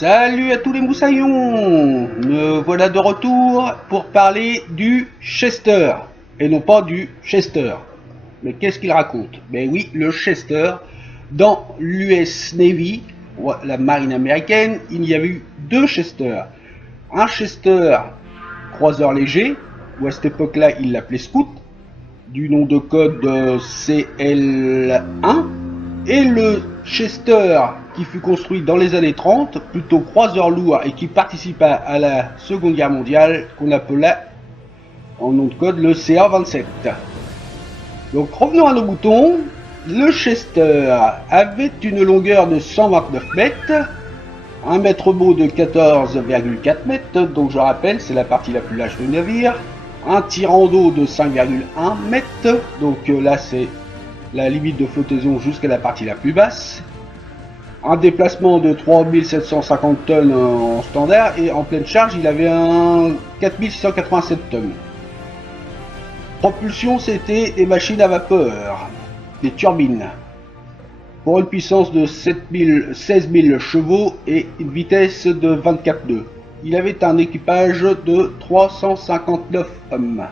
Salut à tous les moussaillons. Me voilà de retour pour parler du Chester, et non pas du Chester. Mais qu'est-ce qu'il raconte? Ben oui, le Chester, dans l'US Navy, la marine américaine, il y avait eu deux Chester. Un Chester croiseur léger, ou à cette époque-là il l'appelait Scout, du nom de code CL1, et le Chester qui fut construit dans les années 30, plutôt croiseur lourd et qui participa à la Seconde Guerre mondiale, qu'on appela en nom de code le CA-27. Donc revenons à nos moutons. Le Chester avait une longueur de 129 mètres, un mètre beau de 14,4 mètres, donc je rappelle c'est la partie la plus large du navire, un tirant d'eau de 5,1 mètres, donc là c'est la limite de flottaison jusqu'à la partie la plus basse, un déplacement de 3750 tonnes en standard, et en pleine charge il avait un 4687 tonnes. Propulsion, c'était des machines à vapeur, des turbines, pour une puissance de 16 000 chevaux et une vitesse de 24 nœuds. Il avait un équipage de 359 hommes.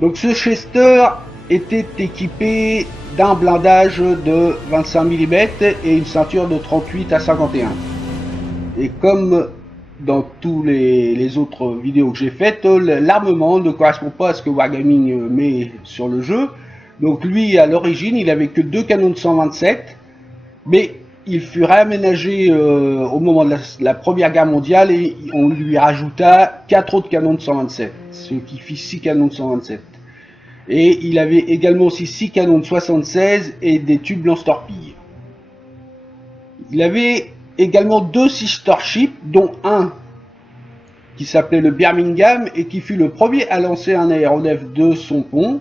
Donc ce Chester était équipé d'un blindage de 25 mm et une ceinture de 38 à 51. Et comme dans tous les autres vidéos que j'ai faites, l'armement ne correspond pas à ce que Wargaming met sur le jeu. Donc lui, à l'origine, il avait que deux canons de 127, mais il fut réaménagé au moment de la Première Guerre mondiale et on lui rajouta 4 autres canons de 127, ce qui fit 6 canons de 127. Et il avait également aussi 6 canons de 76 et des tubes lance-torpilles. Il avait également deux sister ships, dont un qui s'appelait le Birmingham et qui fut le premier à lancer un aéronef de son pont.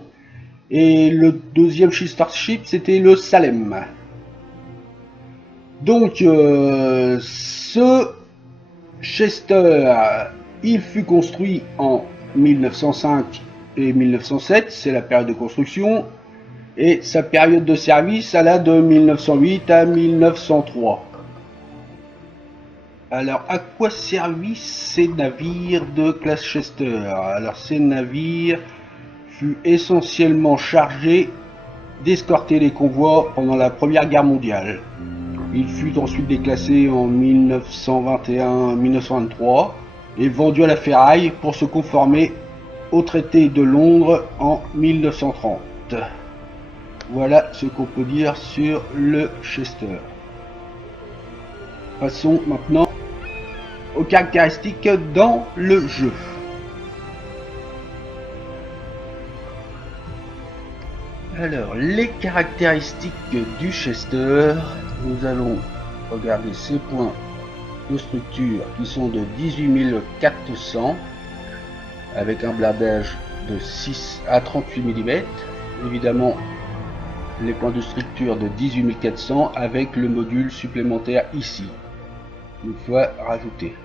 Et le deuxième sister ship, c'était le Salem. Donc, ce Chester, il fut construit en 1905 et 1907, c'est la période de construction, et sa période de service alla de 1908 à 1903. Alors, à quoi servit ces navires de classe Chester? Alors, ces navires fut essentiellement chargé d'escorter les convois pendant la Première Guerre mondiale. Il fut ensuite déclassé en 1921-1923 et vendu à la ferraille pour se conformer au traité de Londres en 1930. Voilà ce qu'on peut dire sur le Chester. Passons maintenant aux caractéristiques dans le jeu. Alors, les caractéristiques du Chester, nous allons regarder ces points de structure qui sont de 18 400 avec un blindage de 6 à 38 mm. Évidemment, les points de structure de 18 400 avec le module supplémentaire ici, une fois rajouté.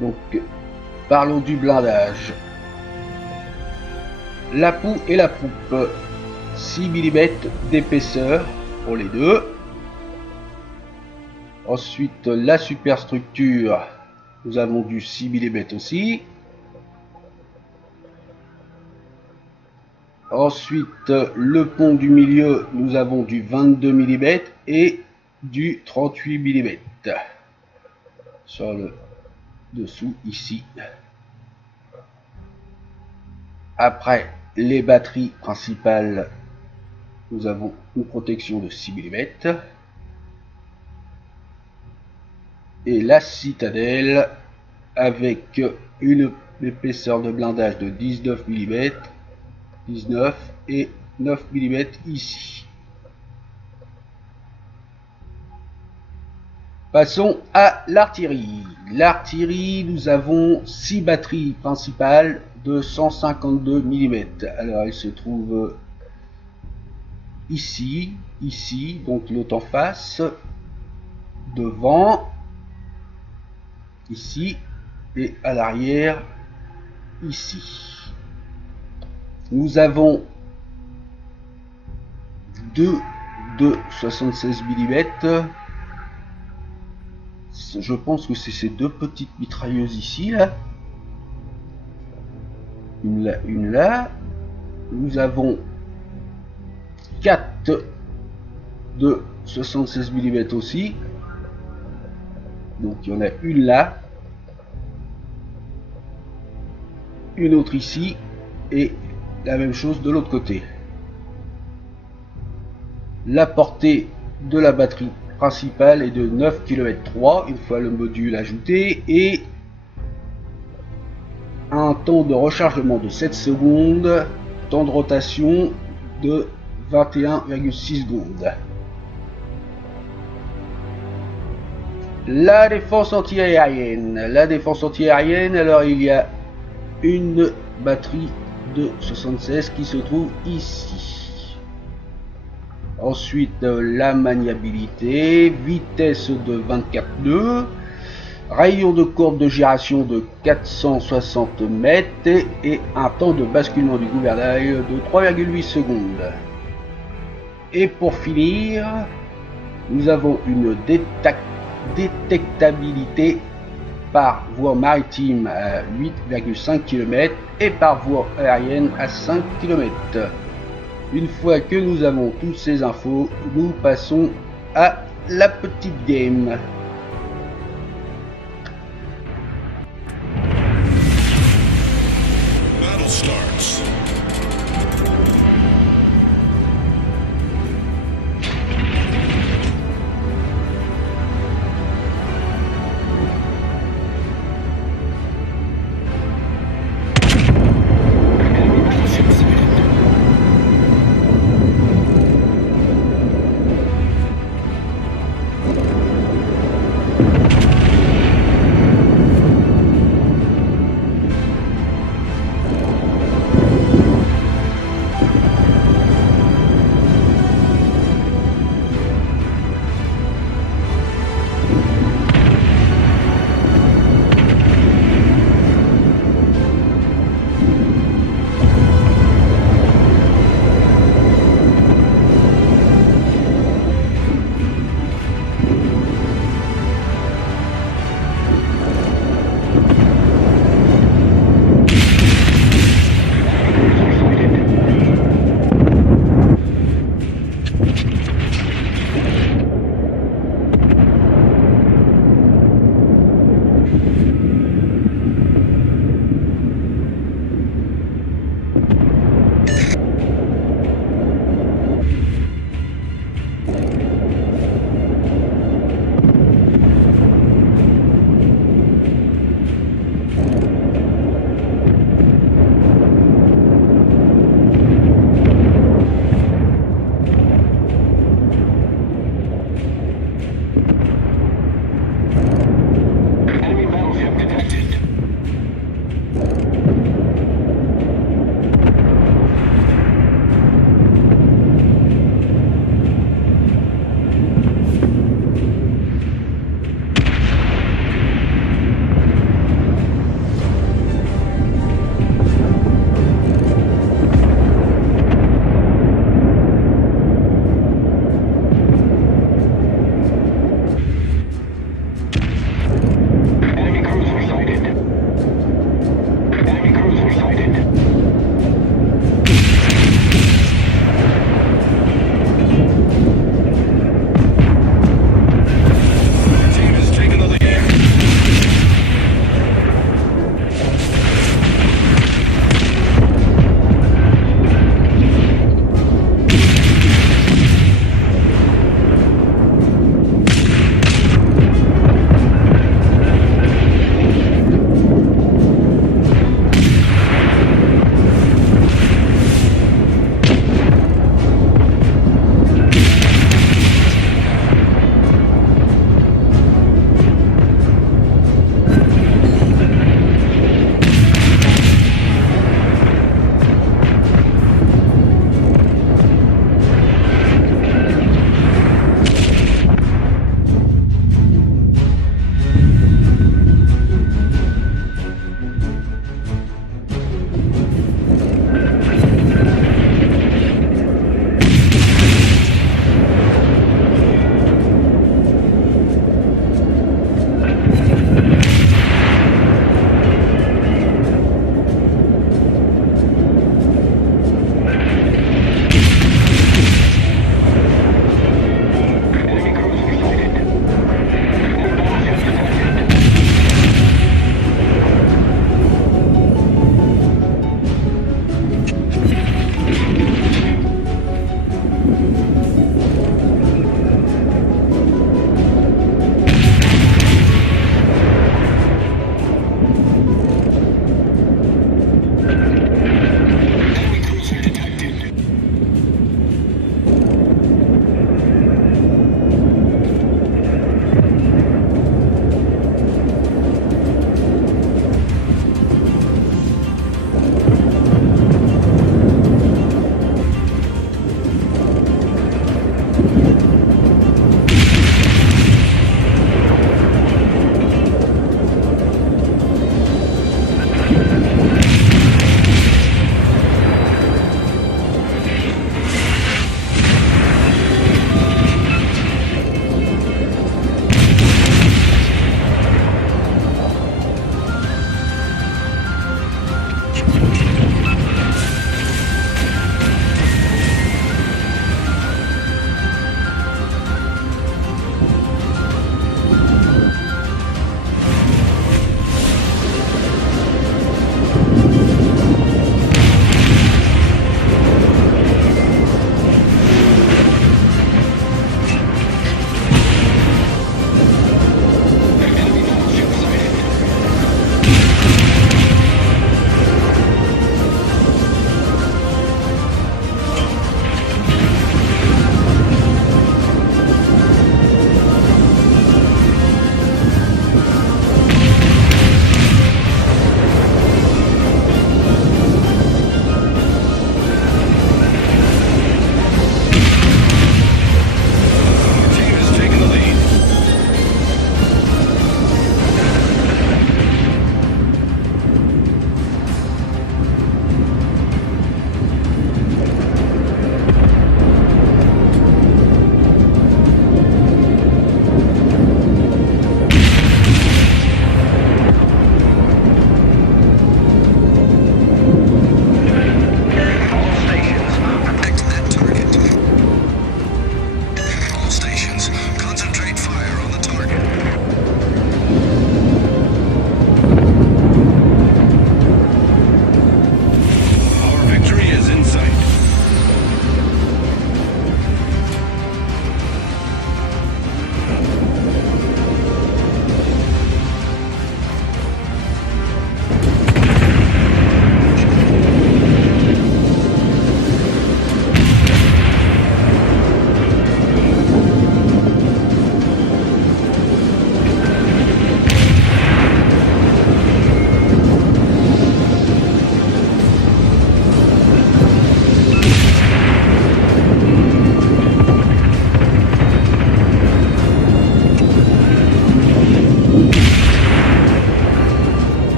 Donc, parlons du blindage. La proue et la poupe, 6 mm d'épaisseur pour les deux. Ensuite, la superstructure, nous avons du 6 mm aussi. Ensuite, le pont du milieu, nous avons du 22 mm et du 38 mm. Sur le dessous, ici. Après, les batteries principales, nous avons une protection de 6 mm. Et la citadelle avec une épaisseur de blindage de 19 mm, 19 et 9 mm ici. Passons à l'artillerie. L'artillerie, nous avons 6 batteries principales de 152 mm. Alors, elle se trouve ici, donc l'autre en face, devant, ici, et à l'arrière, ici. Nous avons deux de 76 mm je pense que c'est ces deux petites mitrailleuses ici, là. Une là, une là. Nous avons 4 de 76 mm aussi. Donc il y en a une là. Une autre ici. Et la même chose de l'autre côté. La portée de la batterie principale est de 9 km 3 une fois le module ajouté, et un temps de rechargement de 7 secondes, temps de rotation de 21,6 secondes. La défense anti-aérienne. La défense anti-aérienne, alors il y a une batterie de 76 qui se trouve ici. Ensuite, la maniabilité, vitesse de 24 nœuds, rayon de courbe de giration de 460 mètres et un temps de basculement du gouvernail de 3,8 secondes. Et pour finir, nous avons une détectabilité par voie maritime à 8,5 km et par voie aérienne à 5 km. Une fois que nous avons toutes ces infos, nous passons à la petite game. Battle starts.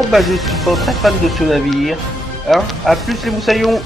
Oh bah je suis pas très fan de ce navire. Hein, à plus les moussaillons.